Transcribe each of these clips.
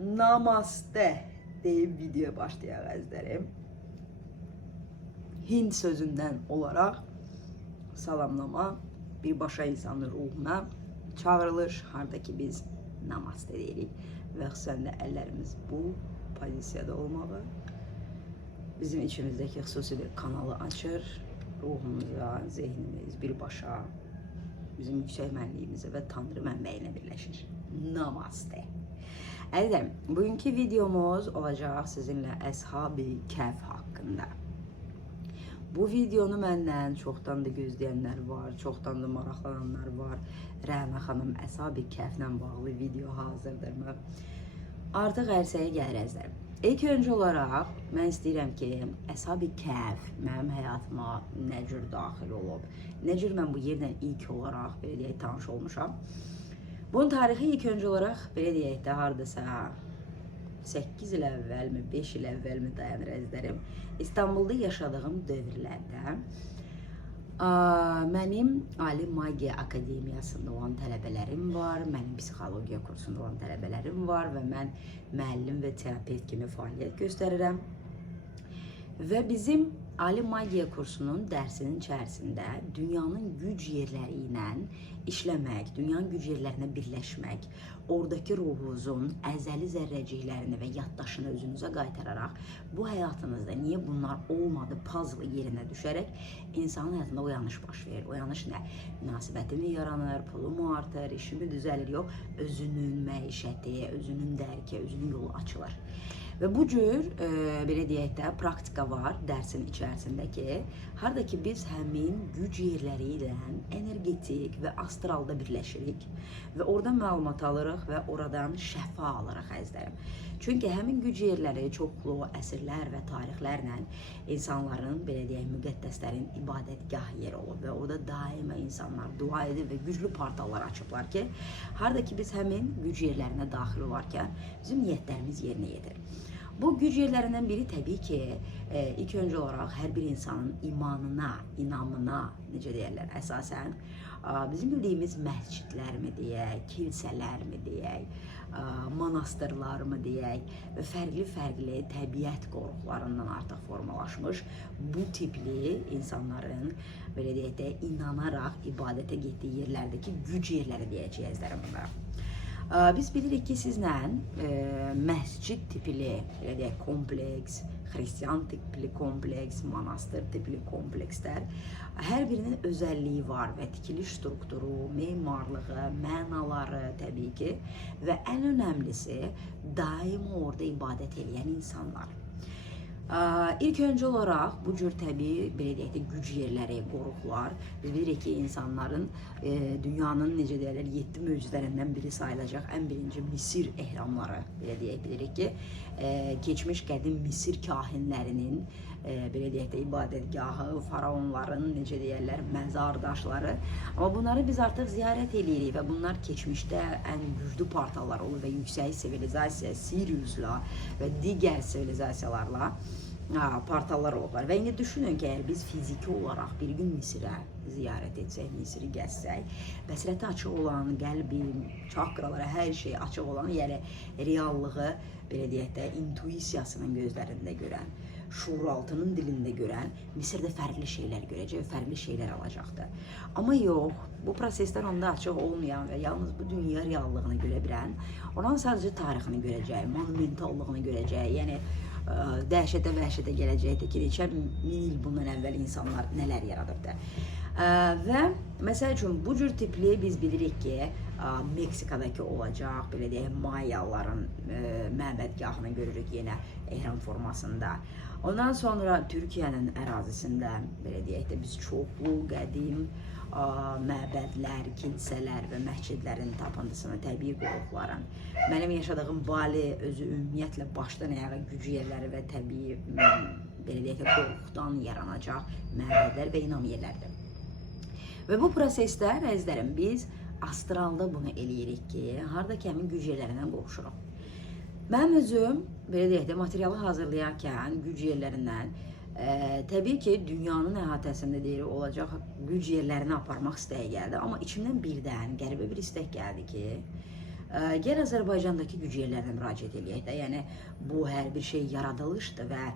Namaste deyib videoya başlayaq əzizlərim. Hind sözündən olaraq salamlama birbaşa insanın ruhuna çağırılır. Harda ki biz namaste deyirik və xüsusən də əllərimiz bu pozisiyada olmağı bizim içimizdəki xüsusi bir kanalı açır. Ruhumuza, zehnimiz birbaşa bizim yüksək mənliyimizə və Tanrı mənbəyinə birləşir. Namaste. Əzizlərim, bugünkü videomuz olacaq sizinlə Əshab-ı Kəhf haqqında. Bu videonu məndən çoxdan da gözləyənlər var, çoxdan da maraqlananlar var. Rəna xanım Əshab-ı Kəhflə bağlı video hazırdırmı? Artıq ərsəyə gəlir əzizlərim. İlk öncə olaraq mən istəyirəm ki, Əshab-ı Kəhf mənim həyatıma nə cür daxil olub, nə cür mən bu yerlə ilk olaraq belə deyək tanış olmuşam. Bunun tarixi ilk öncə olaraq belə deyək də hardasa 8 il əvvəlmi, 5 il əvvəlmi dayanır əzizlərim. İstanbulda yaşadığım dövrlərdə mənim Ali Magiya Akademiyasında olan tələbələrim var, mənim psixologiya kursunda olan tələbələrim var və mən müəllim və terapevt kimi fəaliyyət göstərirəm. Və bizim Ali Magiya kursunun dərsinin içərisində dünyanın güc yerləri ilə işləmək, dünyanın güc yerlərinə birləşmək, oradakı ruhunuzun əzəli zərrəciklərini və yaddaşını özünüzə qaytararaq bu həyatınızda niyə bunlar olmadı puzzle yerinə düşərək insanın həyatında o yanlış baş verir. O yanlış nə? Münasibətimi yaranır, pulumu artır, işimi düzəlir, yox, özünün məişəti, özünün dərki, özünün yolu açılır. Və bu cür, belə deyək də, praktika var dərsin içərisindəki, harada ki biz həmin güc yerləri ilə energetik və astralda birləşirik və oradan məlumat alırıq və oradan şəfa alırıq əzizlərim. Çünki həmin güc yerləri çoxlu əsrlər və tarixlərlə insanların, belə deyək, müqəddəslərin ibadətgah yeri olub və orada daima insanlar dua edir və güclü portallar açıblar ki, harada ki biz həmin güc yerlərinə daxil olarkən bizim niyyətlərimiz yerinə yetir. Bu güc yerlərindən biri təbii ki, ilk öncə olaraq hər bir insanın imanına, inamına, necə deyərlər, əsasən bizim bildiyimiz məscidlər mi deyək, kilsələr mi deyək, monastırlar mı deyək və fərqli təbiət qoruqlarından artıq formalaşmış bu tipli insanların, belə deyək də, inanaraq ibadətə getdiyi yerlərdəki güc yerləri deyəcəyik əzizlərim bunlar. Biz bilirik ki, sizlə məscid tipli, belə deyək, kompleks, xristiyan tipli kompleks, monastır tipli komplekslər hər birinin özəlliyi var və tikiliş strukturu, memarlığı, mənaları təbii ki və ən önəmlisi daim orada ibadət edən insanlar. İlk öncə olaraq bu cür təbii, belə deyək də, güc yerləri, qoruqlar, biz bilirik ki, insanların dünyanın, necə deyərlər, 7 möcüzələrindən biri sayılacaq ən birinci Misir ehramları, belə deyək, bilirik ki, keçmiş qədim Misir kahinlərinin, belə deyək də, ibadətgahı, faraonların, necə deyərlər, məzar daşları, amma bunları biz artıq ziyarət edirik və bunlar keçmişdə ən güclü portallar olur və yüksək sivilizasiya, Siriusla və digər sivilizasiyalarla portallar olurlar. Və indi düşünün ki, əgər biz fiziki olaraq bir gün Misirə ziyarət etsək, Misiri gəzsək, bəsirəti açıq olan, qəlbi, çakralara, hər şey açıq olan, yəni reallığı, belə deyək də, intuisiyasının gözlərində görən, şuuraltının dilində görən, Misirdə fərqli şeylər görəcək, fərqli şeylər alacaqdır. Amma yox, bu proseslər onda açıq olmayan və yalnız bu dünya reallığını görə bilən, onun sadəcə tarixini görəcək, monumentallığını görəcək, yəni dəhşətə, vəhşətə gələcəkdir ki, neçə min il bundan əvvəl insanlar nələr yaradıbdı. Və məsəl üçün bu cür tipli biz bilirik ki, Meksikadakı olacaq, belə deyək, Mayaların məbədgahını görürük yenə ehram formasında. Ondan sonra Türkiyənin ərazisində, belə deyək də, biz çoxlu qədim məbədlər, kilsələr və məscidlərin tapıntısını, təbii qoruqların, mənim yaşadığım Bali özü ümumiyyətlə başdan ayağa güc yerləri və təbii, belə deyək, qoruqdan yaranacaq məbədlər və inam yerlərdir. Və bu proseslər, əzizlərim, biz astralda bunu eləyirik ki, harada ki, həmin güc yerlərindən qovuşuruq. Mənim özüm, belə deyək də, materialı hazırlayarkən güc yerlərindən təbii ki, dünyanın əhatəsində deyir, olacaq güc yerlərini aparmaq istəyi gəldi. Amma içimdən birdən qəribə bir istək gəldi ki, Gəl Azərbaycandakı güc yerlərinə müraciət edək də. Yəni bu hər bir şey yaradılışdır və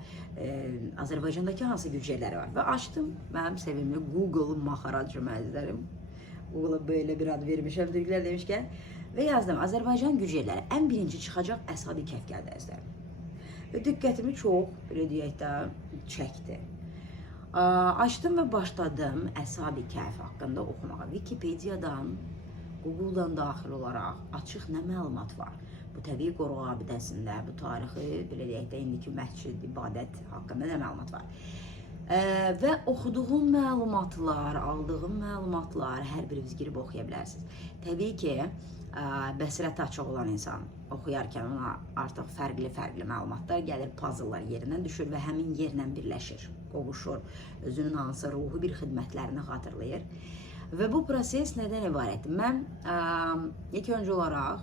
Azərbaycandakı hansı güc yerləri var. Və açdım mənim sevimli Google maxaracım əzizlərim. Google'a böyle bir ad vermişəm Türklər demişkən və yazdım Azərbaycan güc yerləri. Ən birinci çıxacaq Əshab-ı Kəhf gəldi əzizlərim. Və diqqətimi çox belə deyək də çəkdi. Açdım və başladım Əshab-ı Kəhf haqqında oxumağa. Wikipediyadan, Google'dan daxil olaraq açıq nə məlumat var? Bu təbii qoruq abidəsində, bu tarixi, belə deyək də, indiki məscid, ibadət haqqında nə məlumat var? Və oxuduğum məlumatlar, aldığım məlumatlar hər biriniz girib oxuya bilərsiniz. Təbii ki, bəsirəti açıq olan insan oxuyarkən ona artıq fərqli məlumatlar gəlir, puzzlelar yerindən düşür və həmin yerlə birləşir, qovuşur, özünün hansı ruhi bir xidmətlərini xatırlayır. Və bu proses nədən ibarətdir? Mən ilk öncə olaraq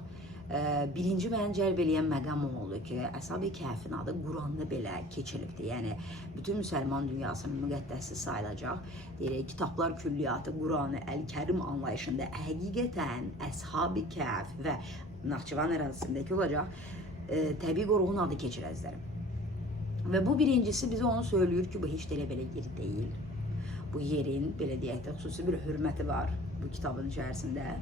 birinci məni cəlb eləyən məqam oldu ki, Əshab-ı Kəhfin adı Quranda belə keçilibdir. Yəni bütün müsəlman dünyasının müqəddəsi sayılacaq. Deyək, kitablar külliyatı Quranı Əl-Kərim anlayışında həqiqətən Əshab-ı Kəhf və Naxçıvan ərazisindəki olacaq təbii qoruğun adı keçir əzizlərim. Və bu birincisi bizə onu söylüyor ki, bu heç də belə yer deyil. Bu yerin, belə deyək də, xüsusi bir hürməti var bu kitabın içərisində.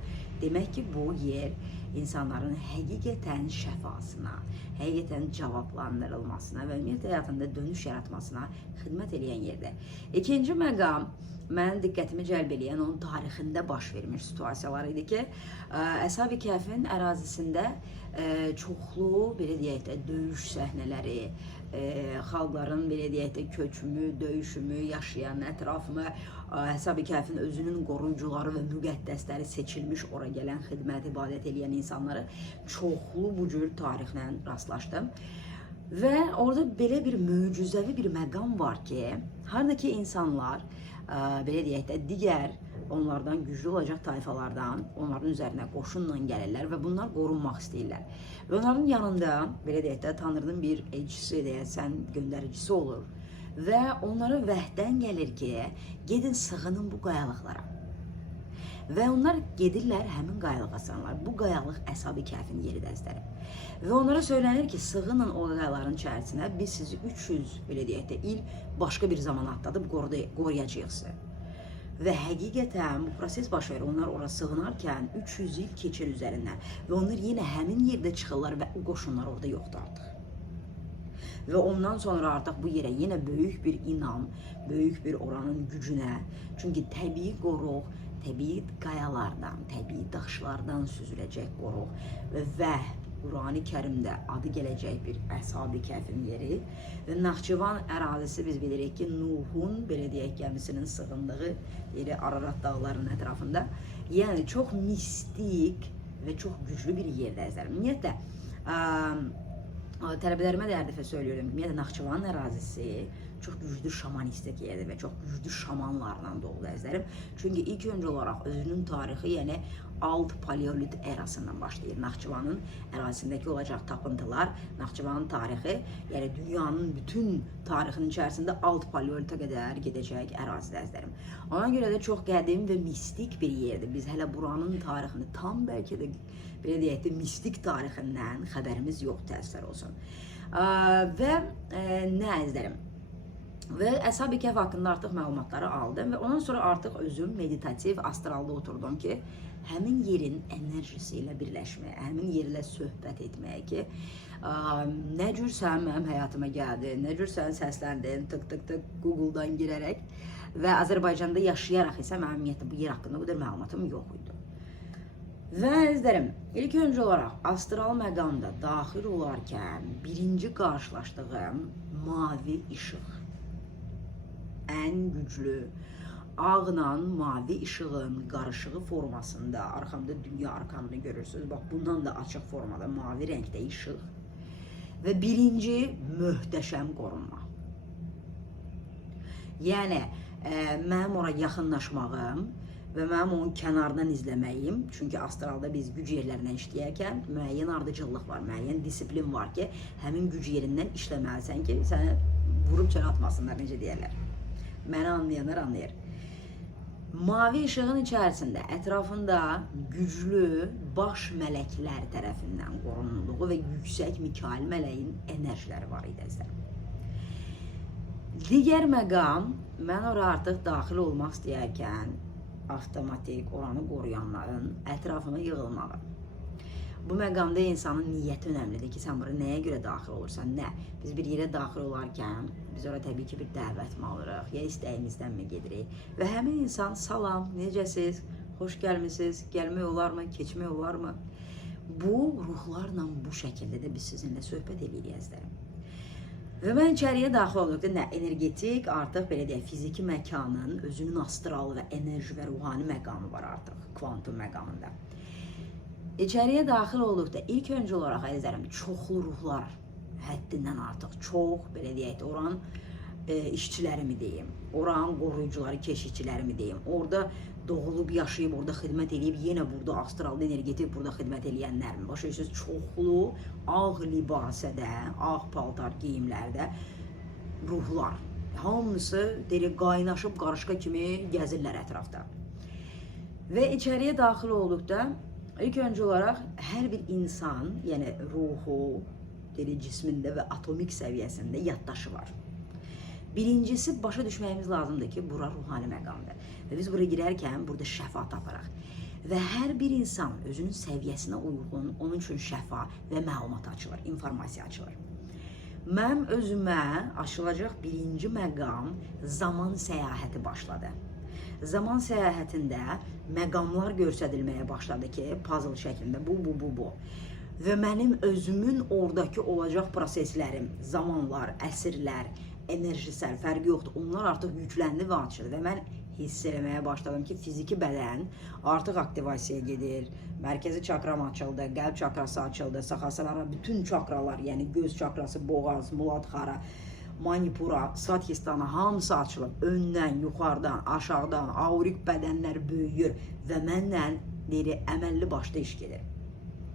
Demək ki, bu yer insanların həqiqətən şəfasına, həqiqətən cavablandırılmasına və ümumiyyətlə həyatında dönüş yaratmasına xidmət edən yerdir. İkinci məqam, mənim diqqətimi cəlb eləyən onun tarixində baş vermiş situasiyalar idi ki, Əshab-ı Kəhfin ərazisində çoxlu, belə deyək də, döyüş səhnələri, xalqların, belə deyək də, köçümü, döyüşümü, yaşayan ətrafımı, Əshab-ı Kəhfin özünün qoruyucuları və müqəddəsləri seçilmiş ora gələn xidmət, ibadət edən insanları çoxlu bu cür tarixlə rastlaşdım. Və orada belə bir möcüzəvi bir məqam var ki, haradakı insanlar, belə deyək də, digər onlardan güclü olacaq tayfalardan onların üzərinə qoşunla gəlirlər və bunlar qorunmaq istəyirlər. Və onların yanında, belə deyək də, Tanrının bir elçisi, deyəsən, göndəricisi olur və onlara vəhdən gəlir ki, gedin sığının bu qayalıqlara. Və onlar gedirlər həmin qayalığa sığınırlar. Bu qayalıq Əshab-ı Kəhfin yeridir əzizlərim. Və onlara söylənir ki, sığının o qayaların içərisinə biz sizi 300, belə deyək də, il başqa bir zaman atladıb qoruyacağıq sizi. Və həqiqətən bu proses baş verir. Onlar ora sığınarkən 300 il keçir üzərindən və onlar yenə həmin yerdə çıxırlar və qoşunlar orada yoxdur artıq. Və ondan sonra artıq bu yerə yenə böyük bir inam, böyük bir oranın gücünə, çünki təbii qoruq, təbii qayalardan, təbii daşlardan süzüləcək qoruq və Qurani Kərimdə adı gələcək bir Əshab-ı Kəhfin yeri və Naxçıvan ərazisi biz bilirik ki, Nuhun, belə deyək, gəmisinin sığındığı yeri Ararat dağlarının ətrafında. Yəni çox mistik və çox güclü bir yerdə əzizlərim. Ümumiyyətlə, tələbələrimə də hər dəfə söylüyorum, ümumiyyətlə Naxçıvan ərazisi çox güclü şamanistik yerdir və çox güclü şamanlarla doludur əzizlərim. Çünki ilk öncə olaraq özünün tarixi, yəni alt paleolit erasından başlayır. Naxçıvanın ərazisindəki olacaq tapıntılar, Naxçıvanın tarixi, yəni dünyanın bütün tarixinin içərisində alt paleolitə qədər gedəcək ərazidə əzizlərim. Ona görə də çox qədim və mistik bir yerdir. Biz hələ buranın tarixini tam bəlkə də, belə deyək də, mistik tarixindən xəbərimiz yoxdur, təəssüf olsun. Və nə əzizlərim? Və Əshab-ı Kəhf haqqında artıq məlumatları aldım və ondan sonra artıq özüm meditativ, astralda oturdum ki, həmin yerin enerjisi ilə birləşməyə, həmin yerlə söhbət etməyə ki, nə cür sən mənim həyatıma gəldi, nə cür sən səsləndin, tık Google'dan girərək və Azərbaycanda yaşayaraq isə mənim ümumiyyətlə bu yer haqqında bu qədər məlumatım yox idi. Və əzizlərim, ilk öncə olaraq astral məqamda daxil olarkən birinci qarşılaşdığım mavi işıq. Ən güclü, ağla mavi işığın qarışığı formasında, arxamda dünya arkamını görürsünüz. Bax, bundan da açıq formada mavi rəngdə işıq. Və birinci möhtəşəm qorunma. Yəni, mənim ora yaxınlaşmağım və mənim onun kənardan izləməyim, çünki astralda biz güc yerlərindən işləyərkən müəyyən ardıcıllıq var, müəyyən disiplin var ki, həmin güc yerindən işləməlisən ki, səni vurub çələ atmasınlar, necə deyərlər. Məni anlayanlar anlayır. Mavi ışığın içərisində ətrafında güclü baş mələklər tərəfindən qorunduğu və yüksək Mikail mələyin enerjiləri var idi əzizlərim. Digər məqam, mən ora artıq daxil olmaq istəyərkən avtomatik oranı qoruyanların ətrafına yığılmağı. Bu məqamda insanın niyyəti önəmlidir ki, sən bura nəyə görə daxil olursan, nə? Biz bir yerə daxil olarkən, biz ora təbii ki, bir dəvət mi alırıq, ya istəyimizdən mi gedirik? Və həmin insan, salam, necəsiz, xoş gəlmisiniz, gəlmək olarmı, keçmək olarmı? Bu, ruhlarla bu şəkildə də biz sizinlə söhbət edirik əzizlərim. Və mən içəriyə daxil olduqda nə energetik, artıq belə deyək, fiziki məkanın özünün astral və enerji və ruhani məqamı var artıq, kvantum məqamında. İçəriyə daxil olduqda ilk öncə olaraq əzizlərim, çoxlu ruhlar, həddindən artıq, çox, belə deyək, oranın işçiləri mi deyim, oranın qoruyucuları, keşikçiləri mi deyim, orada doğulub, yaşayıb, orada xidmət edib, yenə burada astralda, energetik burada xidmət edənlər mi? Başa düşürsünüz, çoxlu ağ libasədə, ağ paltar geyimlərdə ruhlar, hamısı deyək, qaynaşıb, qarışqa kimi gəzirlər ətrafda. Və içəriyə daxil olduqda, İlk öncə olaraq hər bir insan, yəni ruhu, cismində və atomik səviyyəsində yaddaşı var. Birincisi, başa düşməyimiz lazımdır ki, bura ruhani məqamdır. Və biz buraya girərkən burada şəfa taparaq. Və hər bir insan özünün səviyyəsinə uyğun, onun üçün şəfa və məlumat açılır, informasiya açılır. Mən özümə açılacaq birinci məqam zaman səyahəti başladı. Zaman səyahətində məqamlar göstərilməyə başladı ki, puzzle şəklində bu. Və mənim özümün oradakı olacaq proseslərim, zamanlar, əsrlər, enerjisel, fərqi yoxdur. Onlar artıq yükləndi və açıldı və mən hiss eləməyə başladım ki, fiziki bədən artıq aktivasiyaya gedir. Mərkəzi çakram açıldı, qəlb çakrası açıldı, saxasılara bütün çakralar, yəni göz çakrası, boğaz, muladhara, Manipura, Svadhisthana hamısı açılıb. Öndən, yuxarıdan, aşağıdan, aurik bədənlər böyüyür və mənlə əməlli başda iş gedir.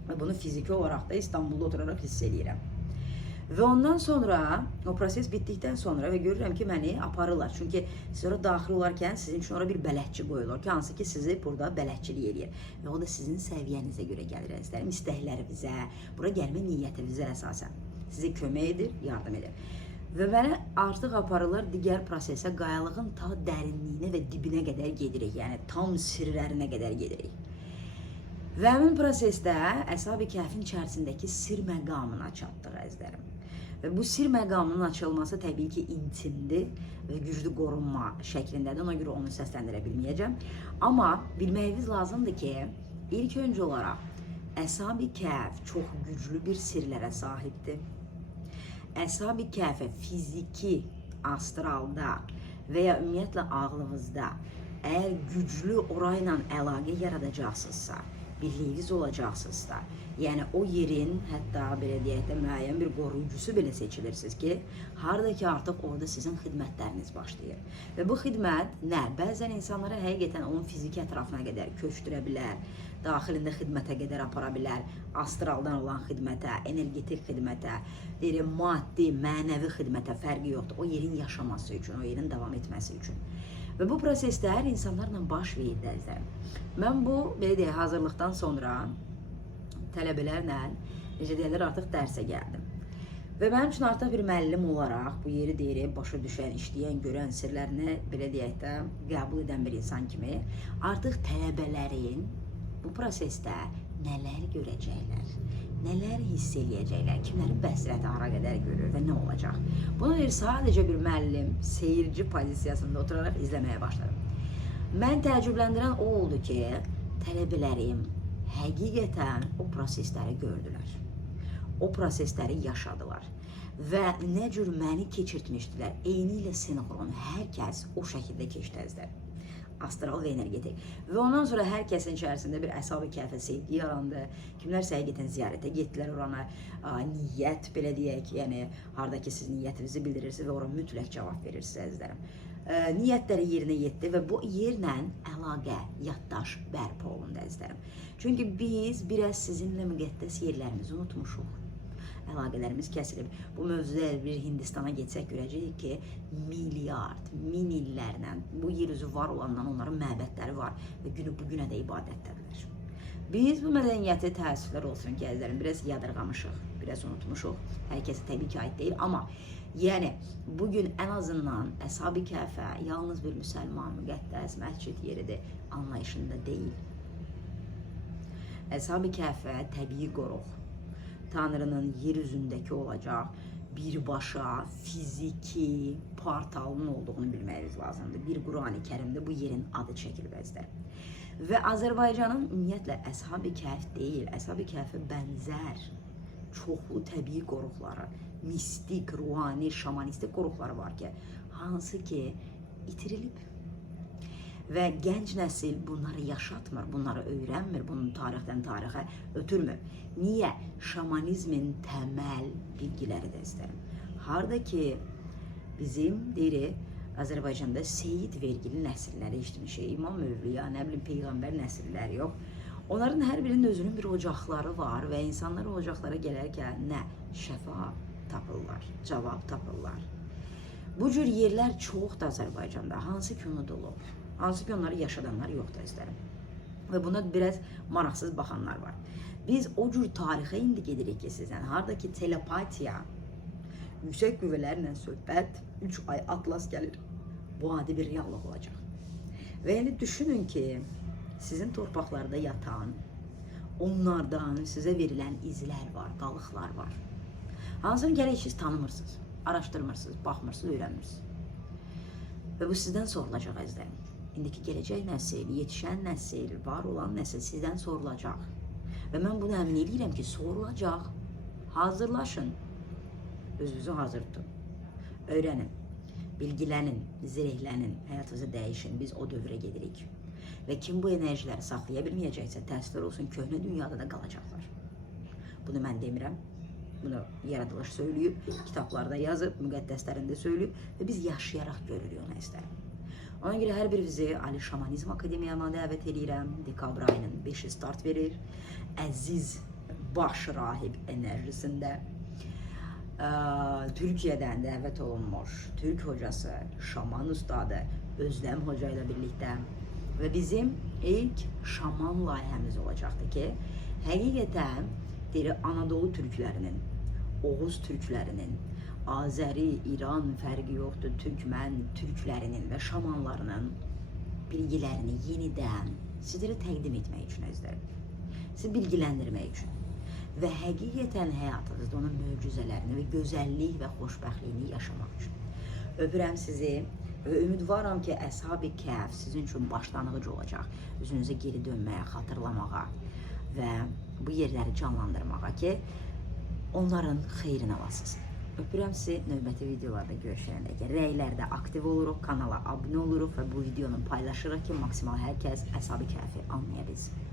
Və bunu fiziki olaraq da İstanbulda oturaraq hiss edirəm. Və ondan sonra, o proses bitdikdən sonra və görürəm ki, məni aparırlar. Çünki siz orada daxil olarkən sizin üçün orada bir bələdçi qoyulur ki, hansı ki, sizi burada bələdçilik edir. Və o da sizin səviyyənizə görə gəlir, əzizlərim, istəklərinizə, bura gəlmə niyyətinizə əsasən. Sizə kömək edir, yardım edir. Və mənə artıq aparırlar digər prosesə, qayalığın ta dərinliyinə və dibinə qədər gedirik, yəni tam sirlərinə qədər gedirik. Və həmin prosesdə Əshab-ı Kəhfin içərisindəki sir məqamına çatdıq əzizlərim. Və bu sir məqamının açılması təbii ki, intimdir və güclü qorunma şəklindədir, ona görə onu səsləndirə bilməyəcəm. Amma bilməyiniz lazımdır ki, ilk öncə olaraq Əshab-ı Kəhf çox güclü bir sirlərə sahibdir. Əshab-ı Kəhfə fiziki, astralda və ya ümumiyyətlə ağlınızda əgər güclü orayla əlaqə yaradacaqsınızsa, birliyiniz olacaqsınızsa, yəni o yerin, hətta belə deyək də müəyyən bir qoruyucusu belə seçilirsiniz ki, harada ki artıq orada sizin xidmətləriniz başlayır. Və bu xidmət nə? Bəzən insanlara həqiqətən onun fiziki ətrafına qədər köçdürə bilər, daxilində xidmətə qədər apara bilər, astraldan olan xidmətə, energetik xidmətə, maddi, mənəvi xidmətə fərqi yoxdur. O yerin yaşaması üçün, o yerin davam etməsi üçün. Və bu proseslər insanlarla baş verir. Mən bu, belə deyək, hazırlıqdan sonra tələbələrlə, necə deyirlər, artıq dərsə gəldim. Və mənim üçün artıq bir müəllim olaraq bu yeri deyirək, başa düşən, işləyən, görən, sirlərini, belə deyək də, qəbul edən bir insan kimi artıq tələbələrin bu prosesdə nələr görəcəklər, nələr hiss eləyəcəklər, kimlərin bəsrəti hara qədər görür və nə olacaq. Bunu bir sadəcə bir müəllim, seyirci pozisiyasında oturaraq izləməyə başladım. Mən təəccübləndirən o oldu ki, tələbələrim həqiqətən o prosesləri gördülər. O prosesləri yaşadılar və nə cür məni keçirtmişdilər, eyni ilə sinxron, hər kəs o şəkildə keçdəzlər. Astral və energetik. Və ondan sonra hər kəsin içərisində bir Əshab-ı Kəhfə sevgi yarandı. Kimlərsə həqiqətən ziyarətə getdilər orana, niyyət belə deyək, yəni haradakı siz niyyətinizi bildirirsiniz və ora mütləq cavab verirsiniz əzizlərim. Niyyətləri yerinə yetdi və bu yerlə əlaqə, yaddaş bərpa olundu əzizlərim. Çünki biz biraz sizinlə müqəddəs yerlərimizi unutmuşuq. əlaqələrimiz kəsilib. Bu mövzuda bir Hindistana getsək görəcəyik ki, milyard, min illərlə bu yer üzü var olandan onların məbədləri var və günü bu günə də ibadətdədirlər. Biz bu mədəniyyəti təəssüflər olsun ki, əzizlərim, biraz yadırğamışıq, biraz unutmuşuq. Hər kəsə təbii ki, aid deyil, amma yəni bugün ən azından Əshab-ı Kəhfə yalnız bir müsəlman müqəddəs məscid yeridir anlayışında deyil. Əshab-ı Kəhfə təbii qoruq, Tanrının yer üzündəki olacaq birbaşa fiziki portalının olduğunu bilməyiniz lazımdır. Bir Qurani Kərimdə bu yerin adı çəkilib əzizlərim. Və Azərbaycanın ümumiyyətlə Əshab-ı Kəhf deyil, Əshab-ı Kəhfə bənzər çoxlu təbii qoruqları, mistik, ruhani, şamanistik qoruqları var ki, hansı ki itirilib. Və gənc nəsil bunları yaşatmır, bunları öyrənmir, bunun tarixdən tarixə ötürmür. Niyə? Şamanizmin təməl bilgiləri də istərim. Harada ki bizim deyirik, Azərbaycanda Seyid vergili nəsilləri işləmişik, İmam Övliya, nə bilim, Peyğəmbər nəsilləri yox. Onların hər birinin özünün bir ocaqları var və insanlar o ocaqlara gələrkən nə? Şəfa tapırlar, cavab tapırlar. Bu cür yerlər çoxdur Azərbaycanda, hansı ki unudulub, hansı ki onları yaşadanlar yoxdur əzizlərim. Və buna biraz maraqsız baxanlar var. Biz o cür tarixə indi gedirik ki sizdən, harada ki telepatiya, yüksək qüvvələrlə söhbət, 3 ay atlas gəlir. Bu adi bir reallıq olacaq. Və yəni düşünün ki, sizin torpaqlarda yatan, onlardan sizə verilən izlər var, qalıqlar var. Hansını gərək siz tanımırsınız, araşdırmırsınız, baxmırsınız, öyrənmirsiniz. Və bu sizdən sorulacaq əzizlərim. İndiki gələcək nəsil, yetişən nəsil, var olan nəsil sizdən sorulacaq. Və mən bunu əmin edirəm ki, sorulacaq. Hazırlaşın. Özünüzü hazır tutun. Öyrənin, bilgilənin, zirehlənin, həyatınızı dəyişin. Biz o dövrə gedirik. Və kim bu enerjiləri saxlaya bilməyəcəksə, təəssüflər olsun, köhnə dünyada da qalacaqlar. Bunu mən demirəm. Bunu yaradılış söyləyib, kitablarda yazıb, müqəddəslərində söyləyib və biz yaşayaraq görürük onu əzizlərim. Ona görə hər birinizi Ali Şamanizm Akademiyama dəvət edirəm. Dekabr ayının 5-i start verir. Əziz baş rahib enerjisində Türkiyədən dəvət olunmuş Türk hocası, şaman ustadı Özlem Hoca ilə birlikdə və bizim ilk şaman layihəmiz olacaqdır ki, həqiqətən Anadolu türklərinin, Oğuz türklərinin, Azəri, İran fərqi yoxdur, Türkmən türklərinin və şamanlarının bilgilərini yenidən sizlərə təqdim etmək üçün əzizlərim, sizi bilgiləndirmək üçün və həqiqətən həyatınızda onun möcüzələrini və gözəllik və xoşbəxtliyini yaşamaq üçün. Öpürəm sizi və ümidvaram ki, Əshab-ı Kəhf sizin üçün başlanğıc olacaq. Özünüzə geri dönməyə, xatırlamağa və bu yerləri canlandırmağa ki, onların xeyrini alasınız. Öpürəm sizi, növbəti videolarda görüşənə qədər. Rəylərdə aktiv oluruq, kanala abunə oluruq və bu videonu paylaşırıq ki, maksimal hər kəs Əshab-ı Kəhfi anlaya bilsin.